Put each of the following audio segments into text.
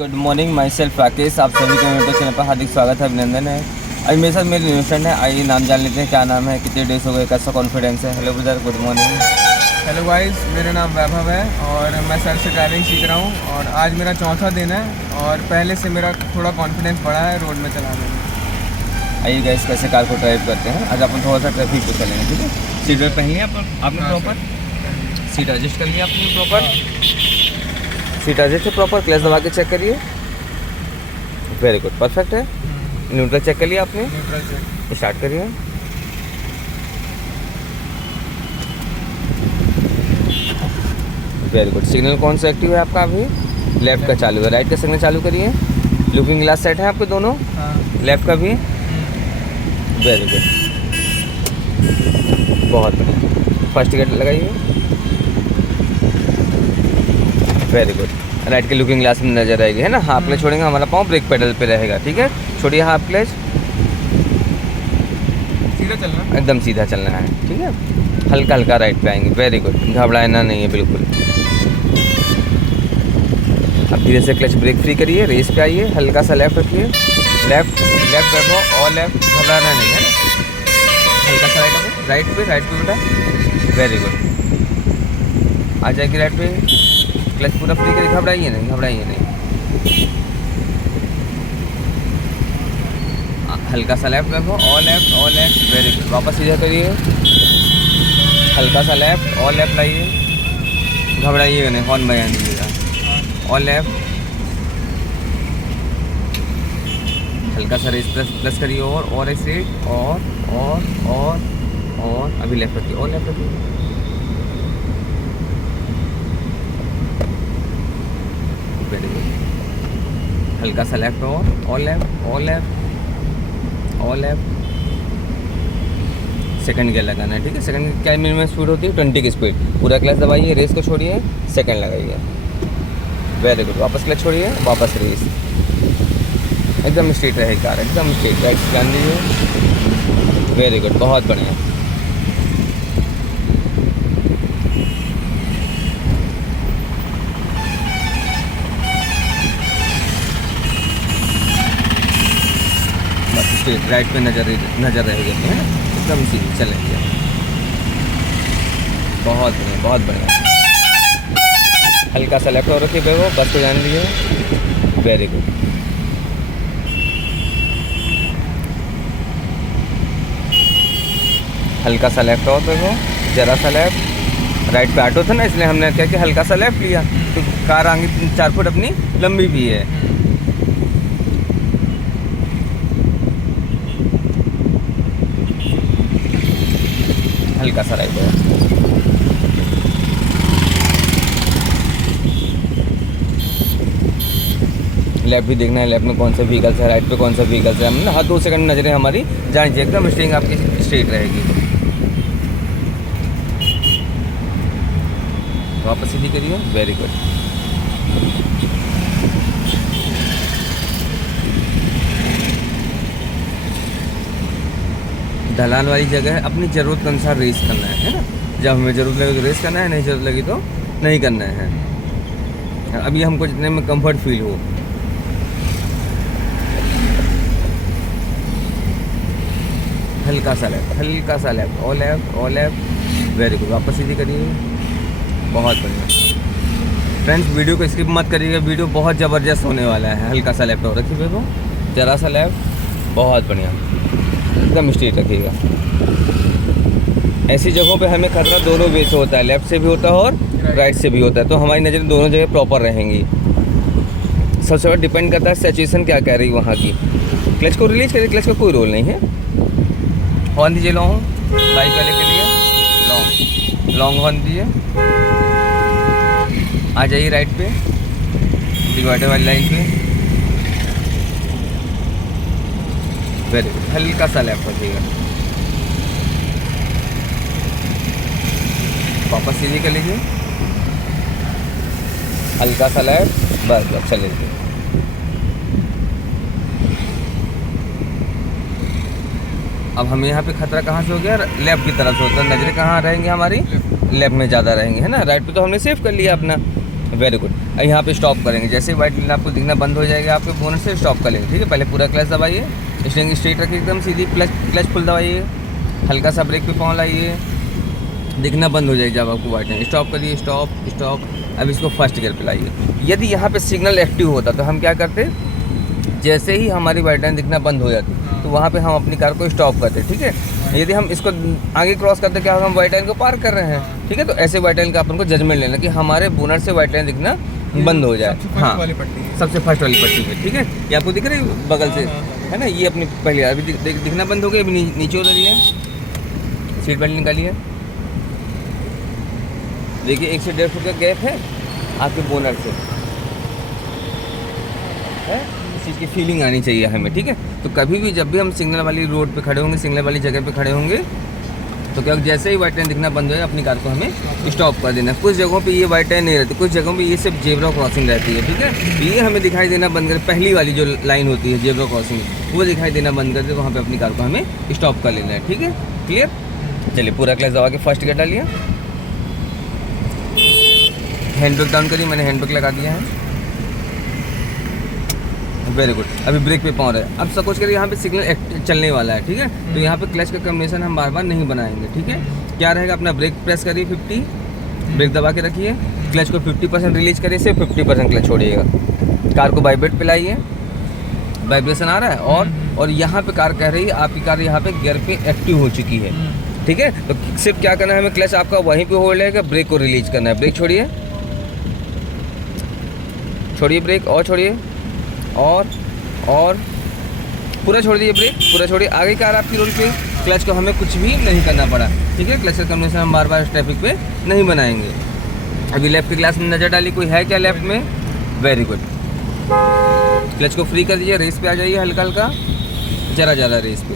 Good morning, my self Rakesh. आप सभी का यूट्यूब चैनल पर हार्दिक स्वागत है, अभिनंदन है। आज मेरे साथ मेरे न्यू फ्रेंड है। आइए नाम जान लेते हैं, क्या नाम है, कितने डेज हो गए, कैसा कॉन्फिडेंस है। Hello brother, good morning. Hello guys, मेरा नाम वैभव है और मैं सर से ड्राइविंग सीख रहा हूँ और आज मेरा चौथा दिन है और पहले से मेरा थोड़ा कॉन्फिडेंस बढ़ा है रोड में चलाने में। आइए गाइस, कैसे कार को ड्राइव करते हैं। आज अपन थोड़ा सा ट्रैफिक पे चलेंगे, ठीक है। सीट बेल्ट पहन लिया आपने प्रॉपर, सीट एडजस्ट कर लिया आपने प्रॉपर, सीट एडजस्ट है प्रॉपर। क्लच दबा के चेक करिए, वेरी गुड, परफेक्ट है। न्यूट्रल चेक कर लिया आपने, न्यूट्रल चेक। स्टार्ट करिए। Very good. सिग्नल कौन सा एक्टिव है आपका अभी? लेफ्ट का चालू है। राइट का सिग्नल चालू करिए। लुकिंग ग्लास सेट है आपके दोनों, हाँ। लेफ्ट का भी। वेरी गुड, बहुत बढ़िया। फर्स्ट गेट लगाइए, वेरी गुड। राइट के लुकिंग ग्लास में नजर आएगी, है ना। हाफ क्लच छोड़ेंगे, हमारा पाँव ब्रेक पेडल पे रहेगा, ठीक है। छोड़िए हाफ क्लच, सीधा चलना, एकदम सीधा चलना है, ठीक है। हल्का हल्का राइट पे आएंगे, वेरी गुड। घबराना नहीं है बिल्कुल। अब धीरे से क्लच ब्रेक फ्री करिए, रेस पे आइए, हल्का सा लेफ्ट रखिए, लेफ्ट लेफ्ट बैठो और लेफ्ट, घबराना नहीं है ना। हल्का सा राइट पे बेटा, वेरी गुड। आ जाएगी राइट पे, क्लच पूरा फ्री करिए, घबराइए नहीं। हल्का सा लेफ्ट बैठो और लेफ्ट, वेरी गुड। वापस सीधा करिए, हल्का सा लेफ्ट और लेफ्ट लाइए, घबराइएगा नहीं, हॉर्न बजा दीजिएगा। और लेफ्ट, हल्का सा रेस प्लस करिए और एक सीट और अभी लेफ्ट रखिए और लेफ्ट रखिए, वेरी गुड। हल्का सा लेफ्ट और लेफ्ट। सेकंड गियर लगाना है, ठीक है। सेकंड क्या मिनिमम स्पीड होती है? 20 की स्पीड। पूरा क्लच दबाइए, रेस को छोड़िए, सेकंड लगाइए, वेरी गुड। वापस क्लच छोड़िए, वापस रेस, एकदम स्ट्रेट रहे कार, एकदम स्ट्रेट। राइट ध्यान दीजिए, वेरी गुड, बहुत बढ़िया। बस स्ट्रेट, राइट पे नजर रहेगी, है ना, एकदम सीधी चलेंगे। बहुत बढ़िया। हल्का सा लेफ्ट और रखिए बेवो, बस को ध्यान दीजिए, वेरी गुड। हल्का सा लेफ्ट और बेवो, जरा सा लेफ्ट। राइट पे ऑटो था ना, इसलिए हमने क्या किया, हल्का सा लेफ्ट लिया, तो कार आगे 4 फुट अपनी लंबी भी है। हल्का सा राइट है, लेफ्ट भी देखना है, लेफ्ट में कौन सा व्हीकल्स है, राइट पे कौन सा व्हीकल्स है। हमने हर 2 सेकंड नजरें हमारी जानी चाहिए, एकदम स्टीयरिंग आपकी स्ट्रेट रहेगी। वापस सीधी करिए, वेरी गुड। ढलान वाली जगह है, अपनी ज़रूरत के अनुसार रेस करना है ना। जब हमें ज़रूरत लगे तो रेस करना है, नहीं ज़रूरत लगी तो नहीं करना है। अभी हमको जितने में कंफर्ट फील हो। हल्का सा लेफ्ट और लेफ्ट, वेरी गुड। वापस सीधी करिए, बहुत बढ़िया। फ्रेंड्स, वीडियो को स्किप मत करिएगा, वीडियो बहुत ज़बरदस्त होने वाला है। हल्का सा लेफ्ट और रखिए बेबो, जरा सा लेफ्ट, बहुत बढ़िया, एकदम स्ट्रेट रखिएगा। ऐसी जगहों पे हमें खतरा दोनों वे से होता है, लेफ्ट से भी होता है और राइट से भी होता है, तो हमारी नज़र दोनों जगह प्रॉपर रहेंगी। सबसे बड़ा डिपेंड करता है सिचुएशन क्या कह रही वहाँ की। क्लच को रिलीज करिए, क्लच का कोई रोल नहीं है। हॉर्न दीजिए लॉन्ग, बाइक वाले के लिए लॉन्ग हॉर्न दीजिए। आ जाइए राइट पे, डिवाइडर वाली लाइन पे, वेरी गुड। हल्का सा लेफ्ट रखिएगा, वापस सीधी कर लीजिए, हल्का सा लेफ्ट, बस अब चले लीजिए। अब हमें यहाँ पे खतरा कहाँ से हो गया? लेफ्ट की तरफ से होता है। नजरें कहाँ रहेंगी हमारी? लेफ्ट में ज़्यादा रहेंगे, है ना। राइट पे तो हमने सेव कर लिया अपना, वेरी गुड। यहाँ पे स्टॉप करेंगे। जैसे वाइट लाइन आपको दिखना बंद हो जाएगा आपके बोनट से स्टॉप कर लेंगे, ठीक है। पहले पूरा क्लच दबाइए, स्टीयरिंग स्ट्रेट रखिए एकदम सीधी, क्लच फुल दबाइए, हल्का सा ब्रेक पे पाँव लाइए, दिखना बंद हो जाएगी जब आपको वाइट लाइन। स्टॉप करिए, स्टॉप। अब इसको फर्स्ट गियर पे लाइए। यदि यहाँ पे सिग्नल एक्टिव होता तो हम क्या करते, जैसे ही हमारी वाइट लाइन दिखना बंद हो जाती तो वहाँ पे हम अपनी कार को स्टॉप करते, ठीक है। यदि हम इसको आगे क्रॉस करते क्या होगा, हम वाइट लाइन को पार कर रहे हैं, ठीक है। तो ऐसे वाइट लाइन का अपन को जजमेंट लेना कि हमारे बोनट से वाइट लाइन दिखना बंद हो जाए। हाँ, सबसे फर्स्ट वाली पट्टी है, ठीक है। ये आपको दिख रही है बगल से, है ना। ये अपनी पहले अभी दिखना बंद हो गई, अभी नीचे उतरिए, सीट बेल्ट निकालिए। देखिए 1 से 1.5 फुट का गैप है आपके बोनट से, है। इस चीज़ की फीलिंग आनी चाहिए हमें, ठीक है। तो कभी भी जब भी हम सिग्नल वाली रोड पे खड़े होंगे, सिग्नल वाली जगह पे खड़े होंगे, तो क्या जैसे ही वाइट लाइन दिखना बंद हो जाए अपनी कार को हमें स्टॉप कर देना। कुछ जगहों पे ये वाइट लाइन नहीं रहती, कुछ जगहों पे ये सिर्फ जेब्रा क्रॉसिंग रहती है, ठीक है। ये हमें दिखाई देना बंद कर, पहली वाली जो लाइन होती है जेब्रा क्रॉसिंग, वो दिखाई देना बंद कर दे, वहाँ पे अपनी कार को हमें स्टॉप कर लेना है, ठीक है। क्लियर। चलिए पूरा क्लच दबा के फर्स्ट गियर डालिए, हैंड ब्रेक डाउन करिए, मैंने हैंड ब्रेक लगा दिया है, वेरी गुड। अभी ब्रेक पे पाँव रहे। अब सपोज करिए यहाँ पे सिग्नल चलने वाला है, ठीक है। तो यहाँ पे क्लच का कॉम्बिनेशन हम बार बार नहीं बनाएंगे, ठीक है। क्या रहेगा, अपना ब्रेक प्रेस करिए 50, ब्रेक दबा के रखिए, क्लच को 50% रिलीज करिए, सिर्फ 50% क्लच छोड़िएगा। कार को वाइब्रेट पे लाइए, वाइब्रेशन आ रहा है, और यहाँ पे कार कह रही है आपकी कार यहाँ पे गियर पे एक्टिव हो चुकी है, ठीक है। तो सिर्फ क्या करना है हमें, क्लच आपका वहीं पे होल्ड रहेगा, ब्रेक को रिलीज करना है। ब्रेक छोड़िए ब्रेक, और छोड़िए, और पूरा छोड़ दीजिए, ब्रेक पूरा छोड़िए। आगे कार आपकी रोड पे, क्लच को हमें कुछ भी नहीं करना पड़ा, ठीक है। क्लच का कॉम्बिनेशन हम बार बार ट्रैफिक पे नहीं बनाएंगे। अभी लेफ्ट के ग्लास में नज़र डाली, कोई है क्या लेफ्ट में, वेरी गुड। क्लच को फ्री कर दीजिए, रेस पे आ जाइए, हल्का हल्का, ज़रा रेस पे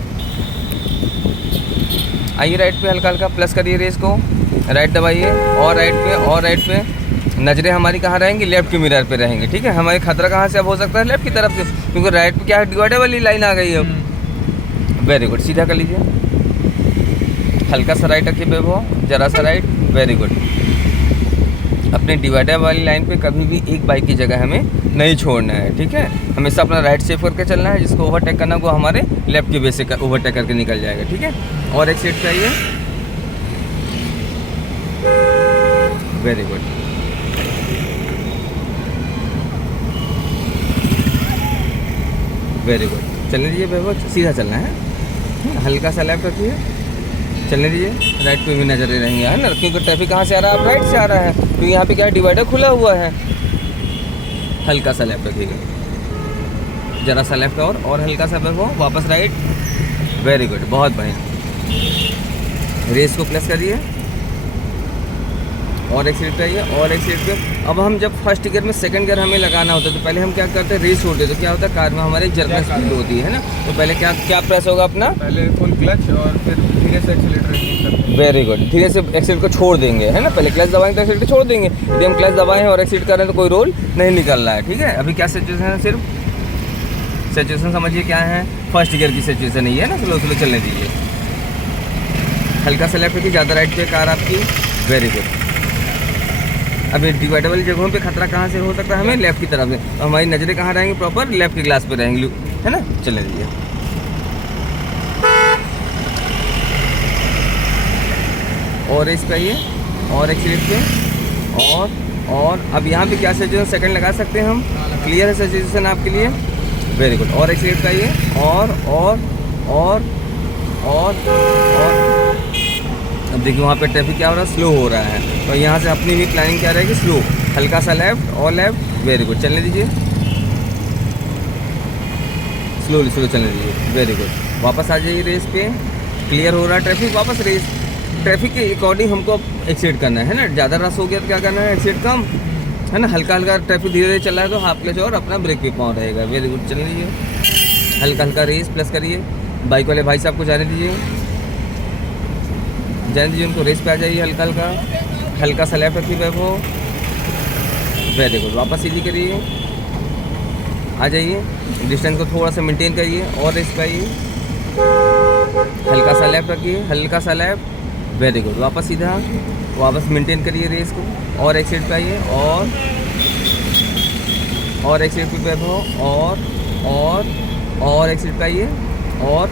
आइए, राइट पे हल्का हल्का प्लस करिए, रेस को राइट दबाइए, और राइट पे नजरें हमारी कहाँ रहेंगी, लेफ्ट के मिरर पे रहेंगे, ठीक है। हमारे खतरा कहाँ से अब हो सकता है, लेफ्ट की तरफ से, क्योंकि राइट पे क्या है, डिवाइडर वाली लाइन आ गई है अब। वेरी गुड, सीधा कर लीजिए, हल्का सा राइट रखिए वैभव, जरा सा राइट, वेरी गुड। अपने डिवाइडर वाली लाइन पे कभी भी एक बाइक की जगह हमें नहीं छोड़ना है, ठीक है। हमेशा अपना राइट सेव करके चलना है, जिसको ओवरटेक करना वो हमारे लेफ्ट के बेस से ओवरटेक करके निकल जाएगा, ठीक है। और एक साइड पे आइए, वेरी गुड। वेरी गुड, चलने दीजिए वैभव, सीधा चलना है, हल्का सा लेफ्ट रखिए, चलने दीजिए। राइट पे भी नजरें रहेंगी, है ना, क्योंकि ट्रैफिक कहाँ से आ रहा है, आप राइट से आ रहा है, तो यहाँ पे क्या है, डिवाइडर खुला हुआ है। हल्का सा लेफ्ट रखिएगा, जरा सा लेफ्ट, और हल्का सा वैभव, वापस राइट, वेरी गुड, बहुत बढ़िया। रेस को प्लस करिए, और एक साइड पे आइए, और एक साइड पे। अब हम जब फर्स्ट गियर में सेकंड गियर हमें लगाना होता है, तो पहले हम क्या करते हैं, रेस छोड़ते, तो क्या होता है, कार में हमारी जर्नल स्पीड होती है ना। तो पहले क्या प्रेस होगा अपना, पहले फुल क्लच और फिर धीरे से एक्सीलरेटर। वेरी गुड, धीरे से एक्सीलरेटर को छोड़ देंगे, है ना। पहले क्लच दबाएंगे तो एक्सीलरेटर छोड़ देंगे, यदि हम क्लच दबाएं और एक्सीलरेट कर रहे हैं तो कोई रोल नहीं निकल रहा है, ठीक है। अभी क्या सिचुएशन है, सिर्फ सिचुएशन समझिए क्या है, फर्स्ट गियर की सिचुएशन ही है ना। स्लो चलने दीजिए, हल्का सा लेफ्ट की, ज़्यादा राइट पे कार आपकी, वेरी गुड। अभी डिवाइडर वाली जगहों पे खतरा कहाँ से हो सकता है, हमें लेफ्ट की तरफ से, तो हमारी नज़रें कहाँ रहेंगी, प्रॉपर लेफ्ट के ग्लास पे रहेंगी, है ना। चलने दीजिए, और इस पे आइए, और एक सीट पे, और अब यहाँ पे क्या सिचुएशन सेकंड लगा सकते हैं हम, क्लियर है सिचुएशन आपके लिए, वेरी गुड। और एक सीट पे आइए, और अब देखिए वहाँ पे ट्रैफिक क्या हो रहा है, स्लो हो रहा है, तो यहाँ से अपनी भी प्लानिंग क्या रहेगी, स्लो, हल्का सा लेफ्ट, और लेफ्ट, वेरी गुड। चलने दीजिए, स्लो चलने दीजिए, वेरी गुड। वापस आ जाइए रेस पे, क्लियर हो रहा है ट्रैफिक, वापस रेस, ट्रैफिक के अकॉर्डिंग हमको एक्सीड करना है ना। ज़्यादा रश हो गया तो क्या करना है, एक्सीड कम, है ना। हल्का ट्रैफिक धीरे धीरे चल रहा है तो हाफ क्लच और अपना ब्रेक पे पाँव रहेगा, वेरी गुड। चल लीजिए, हल्का रेस प्लस करिए, बाइक वाले भाई साहब को जाने दीजिए, उनको रेस पे आ जाइए, हल्का सा लेफ्ट रखिए वैभव, वेरी गुड। वापस सीधी करिए, आ जाइए, डिस्टेंस को थोड़ा सा मेंटेन करिए, और रेस पे आइए, हल्का सा लेफ्ट रखिए, हल्का सा लेफ्ट, वेरी गुड। वापस सीधा, वापस मेंटेन करिए रेस को, और एक साइड पे आइए, और और एक्सीलेट पे वैभव, और एक्सीलेट पे आइए, और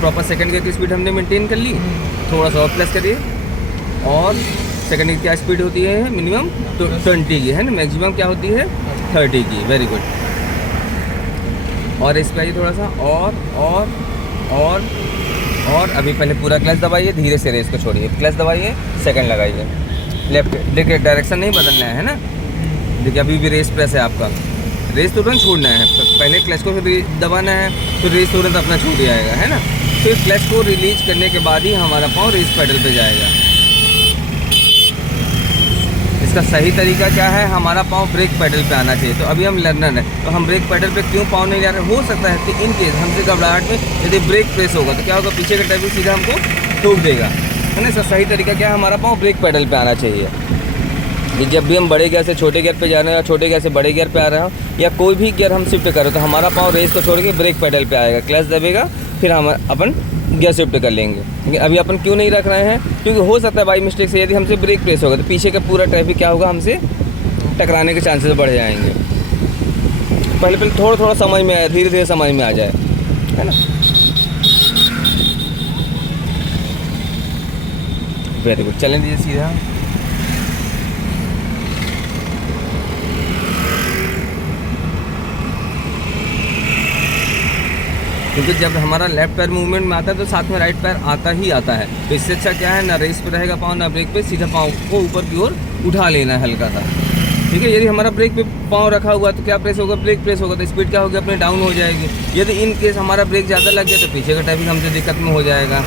प्रॉपर सेकंड गियर की स्पीड हमने मेंटेन कर ली, थोड़ा सा और प्लस करिए। और सेकंड गियर क्या स्पीड होती है मिनिमम? तो 20 की है ना, मैक्सिमम क्या होती है 30 की। Very good. और इस पे आइए थोड़ा सा, और अभी पहले पूरा क्लच दबाइए, धीरे से रेस को छोड़िए, क्लच दबाइए, सेकंड लगाइए, लेफ्ट। देखिए डायरेक्शन नहीं बदलना है ना, देखिए अभी भी रेस प्रेस है आपका, रेस तुरंत छोड़ना है, पहले क्लच को फिर दबाना है तो रेस तुरंत अपना छूट जाएगा, है ना। फिर क्लच को रिलीज करने के बाद ही हमारा पाँव रेस पेडल पे जाएगा। इसका सही तरीका क्या है? हमारा पाँव ब्रेक पेडल पे आना चाहिए। तो अभी हम लर्नर हैं, तो हम ब्रेक पेडल पे क्यों पाँव नहीं जा रहे? हो सकता है कि इन केस हमसे घबराहट में यदि ब्रेक प्रेस होगा तो क्या होगा, पीछे का टाइप सीधा हमको ठोक देगा, है ना। इसका सही तरीका क्या है? हमारा पाँव ब्रेक पेडल पे आना चाहिए। ये जब भी हम बड़े गियर से छोटे गियर पे जा रहे हैं या छोटे गियर से बड़े गियर पे आ रहे हो या कोई भी गियर हम शिफ्ट करें तो हमारा पाँव रेस को छोड़ के ब्रेक पेडल पे आएगा, क्लच दबेगा, फिर हम अपन गियर शिफ्ट कर लेंगे। लेकिन अभी अपन क्यों नहीं रख रहे हैं? क्योंकि हो सकता है बाई मिस्टेक से यदि हमसे ब्रेक प्रेस होगा तो पीछे का पूरा ट्रैफिक क्या होगा, हमसे टकराने के चांसेस बढ़ जाएंगे। पहले थोड़ा समझ में आए, धीरे धीरे समझ में आ जाए, है ना। वेरी गुड, चलें दीजिए सीधा। क्योंकि जब हमारा लेफ्ट पैर मूवमेंट में आता है तो साथ में राइट पैर आता ही आता है, तो इससे अच्छा क्या है, ना रेस पे रहेगा पाँव ना ब्रेक पे, सीधा पाँव को ऊपर की ओर उठा लेना है हल्का सा, ठीक है। यदि हमारा ब्रेक पे पाँव रखा हुआ तो क्या प्रेस होगा, ब्रेक प्रेस होगा तो स्पीड क्या होगी, अपने डाउन हो जाएगी। यदि इन केस हमारा ब्रेक ज़्यादा लग गया तो पीछे का ट्रैफिक हमसे दिक्कत में हो जाएगा।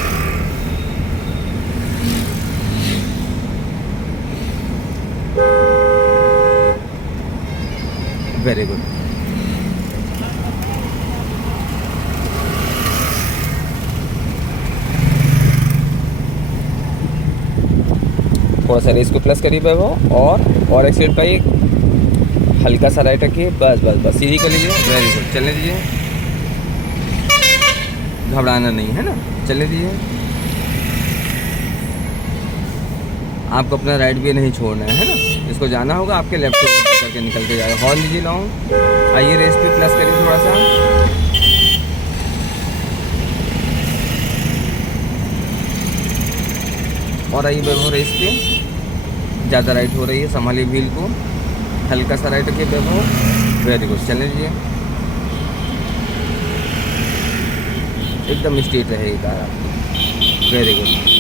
Very good. थोड़ा सा रेस को प्लस करिए वैभव, और एक्सीलेट पाइए, हल्का सा राइट रखिए, बस सीधी कर लीजिए। वेरी गुड, चलने दीजिए, घबराना नहीं है ना, चलने दीजिए। आपको अपना राइट भी नहीं छोड़ना है ना, इसको जाना होगा, आपके लेफ्ट को करके निकल के जाएगा। हॉर्न दीजिए लॉन्ग, आइए रेस पे प्लस करिए थोड़ा सा, और आइए वैभव रेस पे, ज़्यादा राइट हो रही है, संभालिए व्हील को, हल्का सा राइट रखिए वैभव। वेरी गुड, चलने दीजिए, एकदम स्ट्रेट रहेगी कार आपकी। Very good.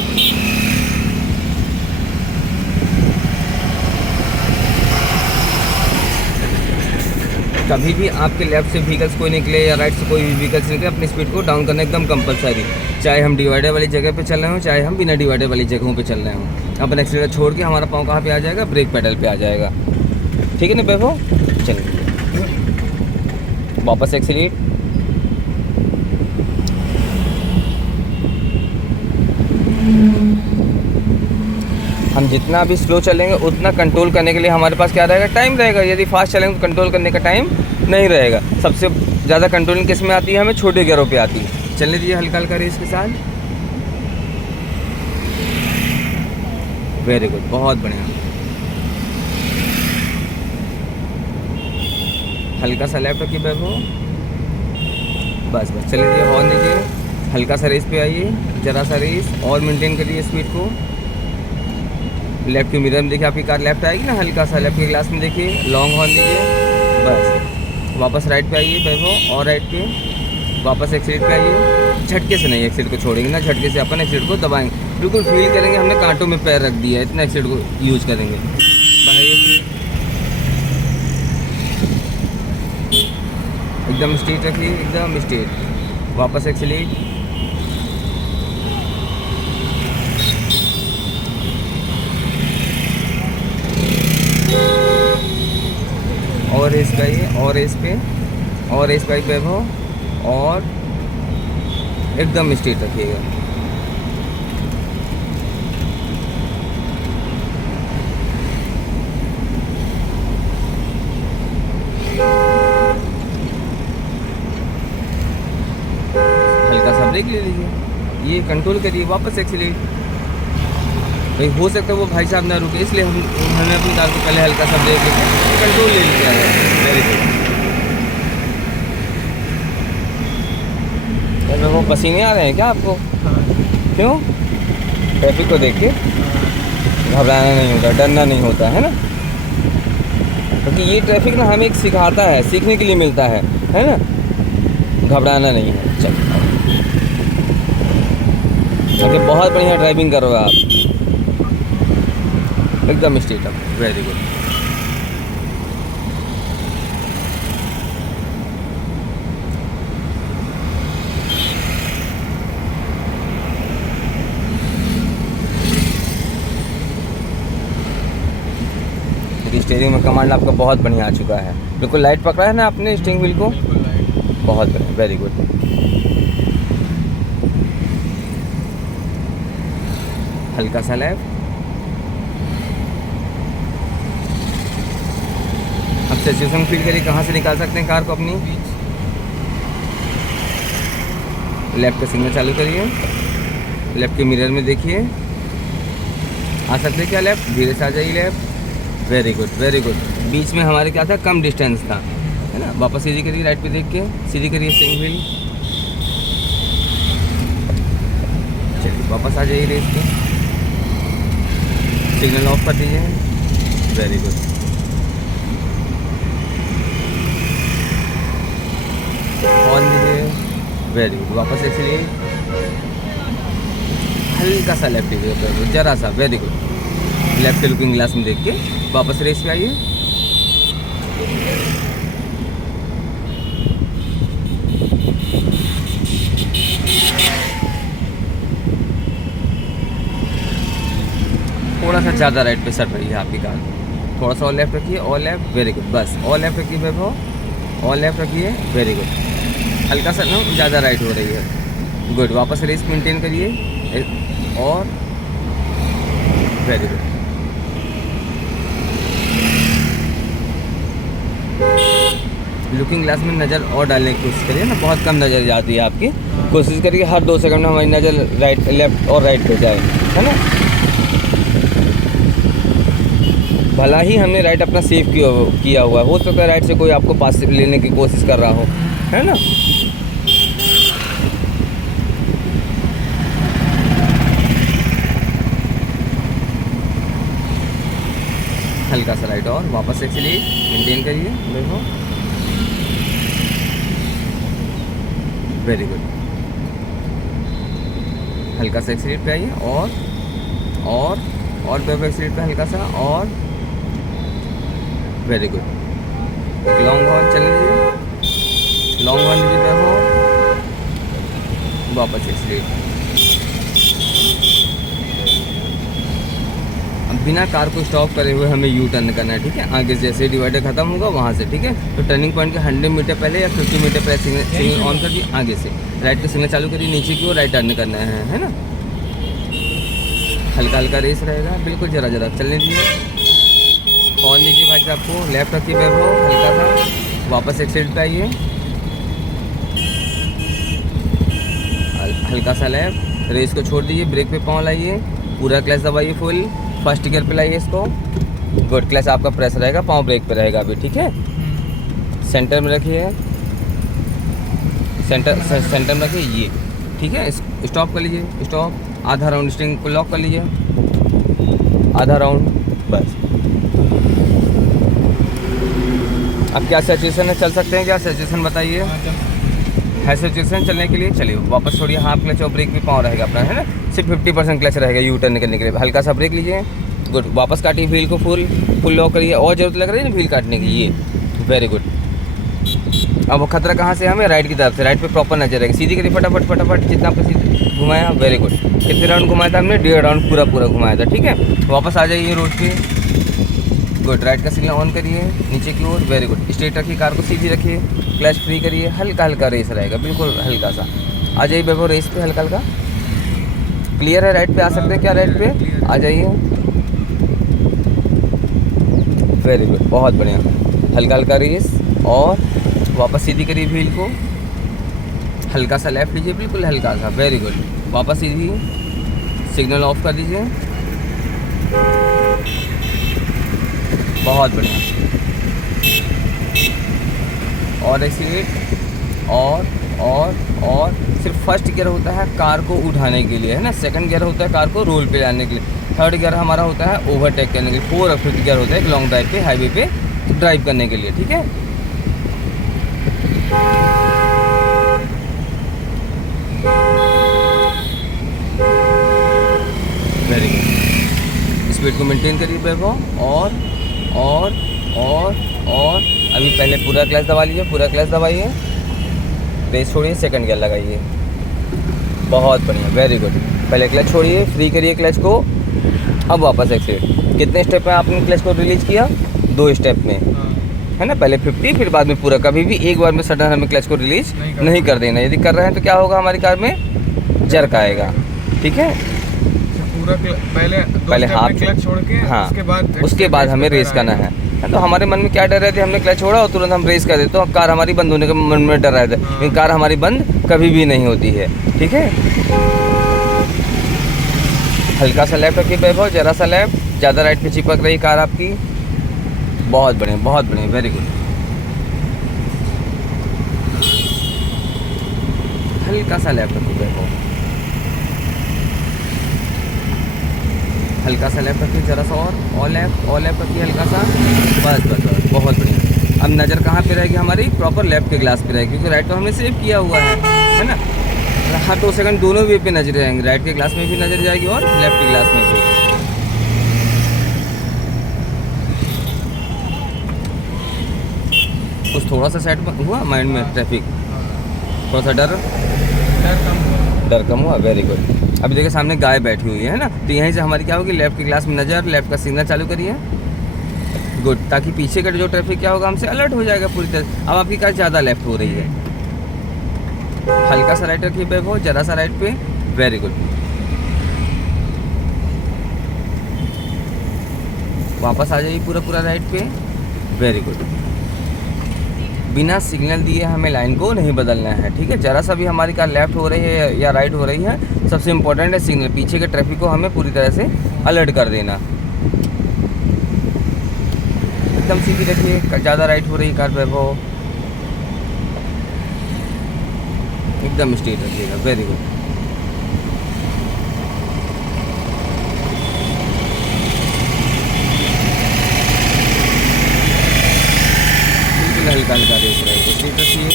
कभी भी आपके लेफ्ट से व्हीकल्स कोई निकले या राइट से कोई भी व्हीकल्स निकले, अपनी स्पीड को डाउन करना एकदम कंपलसरी, चाहे हम डिवाइडर वाली जगह पे चल रहे हो, चाहे हम बिना डिवाइडर वाली जगहों पे चल रहे हो। अपन एक्सीलेटर छोड़ के हमारा पाँव कहाँ पे आ जाएगा, ब्रेक पेडल पे आ जाएगा, ठीक है ना वैभव। चलिए वापस एक्सीलेट, हम जितना भी स्लो चलेंगे उतना कंट्रोल करने के लिए हमारे पास क्या रहेगा, टाइम रहेगा। यदि फास्ट चलेंगे तो कंट्रोल करने का टाइम नहीं रहेगा। सबसे ज़्यादा कंट्रोलिंग किस में आती है, हमें छोटे गियरों पे आती है। चलने दीजिए हल्का हल्का रेस के साथ। वेरी गुड, बहुत बढ़िया। हल्का सा लेफ्ट रखिए वैभव, बस चलिए दीजिए, हॉर्न दीजिए, हल्का सा रेस पे आइए, ज़रा सा रेस और मेंटेन करिए स्पीड को। लेफ्ट के मिरर में देखिए आपकी कार लेफ्ट आएगी ना, हल्का सा लेफ्ट के ग्लास में देखिए, लॉन्ग हॉर्न दीजिए, बस वापस राइट पे आइए वैभव, और राइट पे वापस एक्सीलेट पे आइए। झटके से नहीं एक्सीलेट को छोड़ेंगे ना, झटके से अपन एक्सीलेट को दबाएंगे, बिल्कुल फील करेंगे हमने कांटों में पैर रख दिया है, इतना एक्सीलेट को यूज करेंगे। बढ़ाइए, एकदम स्ट्रेट रखिए, एकदम स्ट्रेट, वापस एक्सीलेट, और रेस पे आइए, और रेस पे, और रेस पे आइए वैभव, और एकदम स्ट्रेट रखिएगा। हल्का सा ब्रेक ले लीजिए, ये कंट्रोल करिए, वापस एक्सीलेट, भाई हो सकता है वो भाई साहब ना रुके, इसलिए हमने अपनी कार को पहले हल्का सा ब्रेक लेकर कंट्रोल ले लिया है। Very good. यार वो पसीने आ रहे हैं क्या आपको? क्यों? ट्रैफिक को देख के घबराना नहीं होता, डरना नहीं होता है ना, क्योंकि ये ट्रैफिक ना हमें एक सिखाता है, सीखने के लिए मिलता है ना, घबराना नहीं है। चल ओके, बहुत बढ़िया ड्राइविंग कर रहे हो आप, एकदम straight up, very good. Steering में कमांड आपका बहुत बढ़िया आ चुका है, बिल्कुल लाइट पकड़ा है ना आपने स्टीयरिंग व्हील को, बहुत बढ़िया, वेरी गुड। हल्का सा लेफ्ट। अब सिचुएशन फील करिए, कहाँ से निकाल सकते हैं कार को अपनी। लेफ्ट का सिग्नल चालू करिए, लेफ्ट के मिरर में देखिए, आ सकते हैं क्या लेफ्ट, धीरे से आ जाइए left, very good very good. बीच में हमारे क्या था, कम डिस्टेंस था, है ना। वापस सीधी करिए, राइट पे देख के सीधी करिए स्टीयरिंग व्हील। चलिए वापस आ जाइए रेस पे, सिग्नल ऑफ कर दीजिए, वेरी गुड। ऑन दीजिए, वेरी गुड। वापस एक्चुअली हल्का सा लेफ्ट दीजिए, जरा सा, वेरी गुड। लेफ्ट के लुकिंग ग्लास में देख के वापस रेस पे आइए। थोड़ा सा ज़्यादा राइट पे सट रही है आपकी कार, थोड़ा सा और लेफ्ट रखिए, और लेफ्ट, वेरी गुड, बस और लेफ्ट रखिए वैभव, और लेफ्ट रखिए, वेरी गुड। हल्का सा ना ज़्यादा राइट हो रही है, गुड। वापस रेस मेंटेन करिए, और वेरी गुड। लुकिंग ग्लास में नज़र और डालने की कोशिश करिए ना, बहुत कम नज़र जाती है आपकी, कोशिश करिए हर 2 सेकंड में हमारी नज़र राइट, लेफ्ट और राइट पे जाए, है ना। भला ही हमने राइट अपना सेव किया हुआ है, हो सकता है राइट से कोई आपको पास लेने की कोशिश कर रहा हो, है ना। हल्का सा राइट और वापस एक्चुअली मेंटेन करिए, देखो, वेरी गुड। हल्का सा एक्सीलेट पे आइए, और वेव एक्सीलेट पे हल्का सा, और वेरी गुड। लॉन्ग हॉर्न चल लीजिए, लॉन्ग हॉर्न लीजिए वेव, वापस एक्सीलेट। अब बिना कार को स्टॉप करे हुए हमें यू टर्न करना है, ठीक है। आगे जैसे डिवाइडर खत्म होगा वहाँ से, ठीक है। तो टर्निंग पॉइंट के 100 मीटर पहले या 50 मीटर पहले सिग्नल ऑन कर दिए, आगे से राइट का सिग्नल चालू करिए, नीचे की ओर राइट टर्न करना है ना। हल्का हल्का रेस रहेगा, बिल्कुल जरा जरा चलने दीजिए। ऑन लीजिए भाई साहब को, लेफ्ट रखिए वैभव, हल्का सा वापस एक्सीलेट पे आइए, हल्का सा लेफ्ट, रेस को छोड़ दीजिए, ब्रेक पे पाँव लाइए, पूरा क्लच दबाइए फुल, फर्स्ट गियर पे लाइए इसको, गुड। क्लच आपका प्रेस रहेगा, पाँव ब्रेक पे रहेगा अभी, ठीक है। सेंटर में रखिए, सेंटर में रखिए ये, ठीक है। स्टॉप कर लीजिए, स्टॉप, आधा राउंड स्टीयरिंग को लॉक कर लीजिए, आधा राउंड, बस। अब क्या सिचुएशन है, चल सकते हैं क्या, सिचुएशन बताइए। है सिचुएशन चलने के लिए, चलिए वापस छोड़िए, हाफ क्लच और ब्रेक भी पाँव रहेगा अपना, है ना। सिर्फ 50% क्लच रहेगा यू टर्न करने के लिए, हल्का सा ब्रेक लीजिए, गुड। वापस काटिए व्हील को, फुल लॉक करिए, और ज़रूरत लग रही है ना व्हील काटने की, ये वेरी गुड। अब वो खतरा कहाँ से, हमें राइट की तरफ से, राइट पे प्रॉपर नजर रहेगी, सीधी करिए फटाफट फटाफट, जितना आपको सीधी घुमाया, वेरी गुड। कितने राउंड घुमाया था हमने, 1.5 राउंड पूरा घुमाया था, ठीक है। वापस आ जाइए रोड पे, गुड। राइट का सिग्नल ऑन करिए, नीचे की ओर, वेरी गुड। स्ट्रेट रखिए, कार को सीधी रखिए, क्लच फ्री करिए, हल्का हल्का रेस रहेगा, बिल्कुल हल्का सा। आ जाइए वैभव रेस पे, हल्का हल्का, क्लियर है। राइट पे आ सकते हैं क्या, राइट पे आ जाइए, वेरी गुड, बहुत बढ़िया। हल्का हल्का रेस, और वापस सीधी करिए व्हील को, हल्का सा लेफ्ट लीजिए, बिल्कुल हल्का सा, वेरी गुड। वापस सीधी, सिग्नल ऑफ कर दीजिए, बहुत बढ़िया। और एक्सीलेट, और सिर्फ फर्स्ट गियर होता है कार को उठाने के लिए, है ना। सेकंड गियर होता है कार को रोल पे लाने के लिए। थर्ड गियर हमारा होता है ओवरटेक करने के लिए। फोर्थ और फिफ्थ गियर होता है लॉन्ग ड्राइव पे, हाईवे पे ड्राइव करने के लिए, ठीक है। Very good. स्पीड को मेंटेन करिए वैभव। और अभी पहले पूरा क्लच दबा लीजिए, पूरा क्लच दबाइए, रेस छोड़िए, सेकंड गियर लगाइए। बहुत बढ़िया, वेरी गुड। पहले क्लच छोड़िए, फ्री करिए क्लच को, अब वापस एक्सीलेट। कितने स्टेप में आपने क्लच को रिलीज किया? 2 स्टेप में, है ना। पहले 50 फिर बाद में पूरा। कभी भी एक बार में सडन हमें क्लच को रिलीज नहीं कर देना। यदि कर रहे हैं तो क्या होगा, हमारी कार में जर्क आएगा, ठीक है। पूरा पहले हाथ क्लच छोड़ के, हाँ, उसके बाद हमें रेस करना है। तो हमारे मन में क्या डर रहती है, हमने क्लच छोड़ा और तुरंत हम रेस कर देते तो कार हमारी बंद होने का मन में डर रहता है, लेकिन कार हमारी बंद कभी भी नहीं होती है, ठीक है। हल्का सा लेफ्ट रखिए वैभव, जरा सा लेफ्ट, ज़्यादा राइट पे चिपक रही कार आपकी। बहुत बढ़िया, बहुत बढ़िया, वेरी गुड। हल्का सा लेफ्ट रखिए वैभव, हल्का सा लेफ्ट रखिए, जरा सा और लेफ्ट रखिए हल्का सा। बस, बहुत बढ़िया। अब नज़र कहाँ पे रहेगी हमारी? प्रॉपर लेफ्ट के ग्लास पे रहेगी, क्योंकि राइट तो हमने सेव किया हुआ है ना। हर 2 सेकंड दोनों वे पे नजर रहेंगे, राइट के ग्लास में भी नजर जाएगी और लेफ्ट के ग्लास में भी। कुछ थोड़ा सा सेट हुआ माइंड में, ट्रैफिक थोड़ा सा डर कम हुआ, वेरी गुड। अभी देखिए सामने गाय बैठी हुई है ना, तो यहीं से हमारी क्या होगी, लेफ्ट के ग्लास में नज़र, लेफ्ट का सिग्नल चालू करिए, गुड। ताकि पीछे का जो ट्रैफिक क्या होगा, हमसे अलर्ट हो जाएगा पूरी तरह। अब आपकी कार ज़्यादा लेफ्ट हो रही है, हल्का सा राइट रखिए वैभव, जरा सा राइट पे, वेरी गुड। वापस आ जाइए पूरा राइट पे, वेरी गुड। बिना सिग्नल दिए हमें लाइन को नहीं बदलना है, ठीक है। जरा सा भी हमारी कार लेफ्ट हो रही है या राइट हो रही है, सबसे इम्पोर्टेंट है सिग्नल। पीछे के ट्रैफिक को हमें पूरी तरह से अलर्ट कर देना। एकदम सीधी रखिए, ज़्यादा राइट हो रही है कार वैभव, एकदम स्ट्रेट रखिएगा, वेरी गुड। बिल्कुल हल्का रेस रहे तो स्ट्रेट रखिए,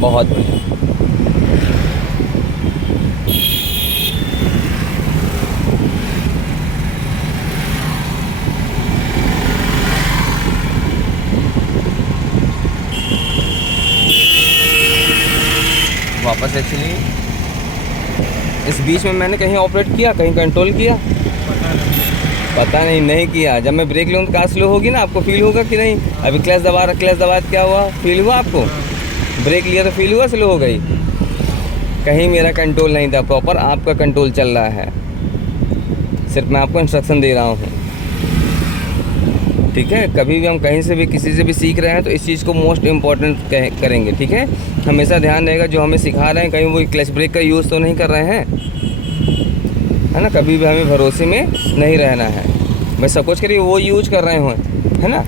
बहुत बढ़िया। वापस एक्चुअली इस बीच में मैंने कहीं ऑपरेट किया, कहीं कंट्रोल किया, पता नहीं किया। जब मैं ब्रेक लूँ तो कार स्लो होगी ना, आपको फील होगा कि नहीं? अभी क्लच दबा क्या हुआ, फील हुआ आपको? ब्रेक लिया तो फील हुआ स्लो हो गई? कहीं मेरा कंट्रोल नहीं था प्रॉपर, आपका कंट्रोल चल रहा है, सिर्फ मैं आपको इंस्ट्रक्शन दे रहा हूँ, ठीक है। कभी भी हम कहीं से भी किसी से भी सीख रहे हैं तो इस चीज़ को मोस्ट इम्पॉर्टेंट करेंगे, ठीक है। हमेशा ध्यान रहेगा जो हमें सिखा रहे हैं कहीं वो क्लच ब्रेक का यूज़ तो नहीं कर रहे हैं, है ना। कभी भी हमें भरोसे में नहीं रहना है। मैं सपोज करिए वो यूज कर रहे हों, है ना,